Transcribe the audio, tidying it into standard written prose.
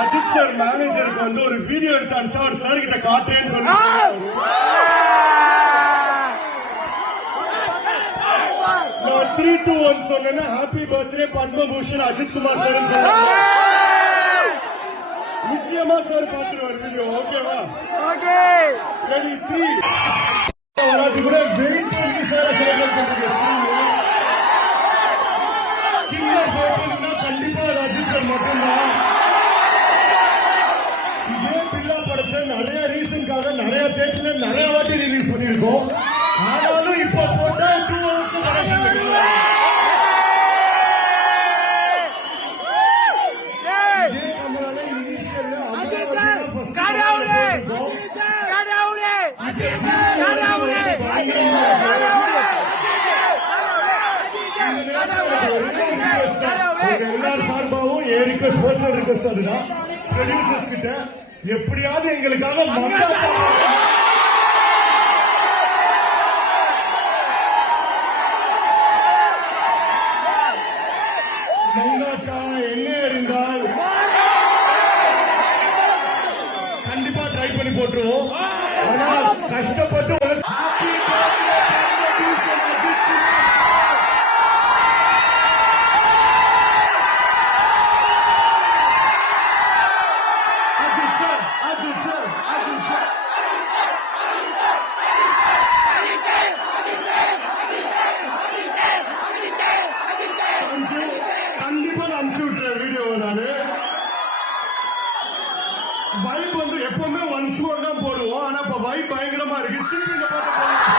Ajith sir மேனேஜருக்கு வந்து ஒரு வீடியோ எடுத்து அனுப்பிச்சா ஒரு சார் கிட்ட காட்டுறேன்னு சொல்லி நான் 3, 2, 1 சொன்னேன்னா happy birthday Padma Bhushan Ajith Kumar sir சொன்னாங்க. நிச்சயமா சார் பாத்துருவார் வீடியோ. ஓகேவா? ஓகே. ரெடி 3 வராது கூட வெயிட் பண்ணி சார் செலிப்ரேட் பண்றீங்க. கண்டிப்பா அஜித் சார் மட்டும்தான். இதே பில்லா படத்தை நிறைய ரீசன்காக நிறைய தேட்டர்ல நிறைய வாட்டி ரிலீஸ் பண்ணிருக்கோம். ஆனாலும் இப்ப போட்டா 2 ஹவர்ஸ் எல்லாரும் சார்பாகவும் என் ரிக்வெஸ்ட் பர்சனல் ரிக்வெஸ்ட் அதுதான் ப்ரொடியூசர்ஸ் கிட்ட எப்படியாவது எங்களுக்காக மங்காக்கா என்ன இருந்தால் கண்டிப்பா ட்ரை பண்ணி போட்டுருவோம். ஆனா கஷ்டப்பட்டு அனுப்பிச்சு விட்டுறேன் வீடியோ. நானு வைப் வந்து எப்பவுமே 1 ஷோ தான் போடுவோம். ஆனா இப்ப வைப் பயங்கரமா இருக்கு. திருப்பி இந்த பாட்டு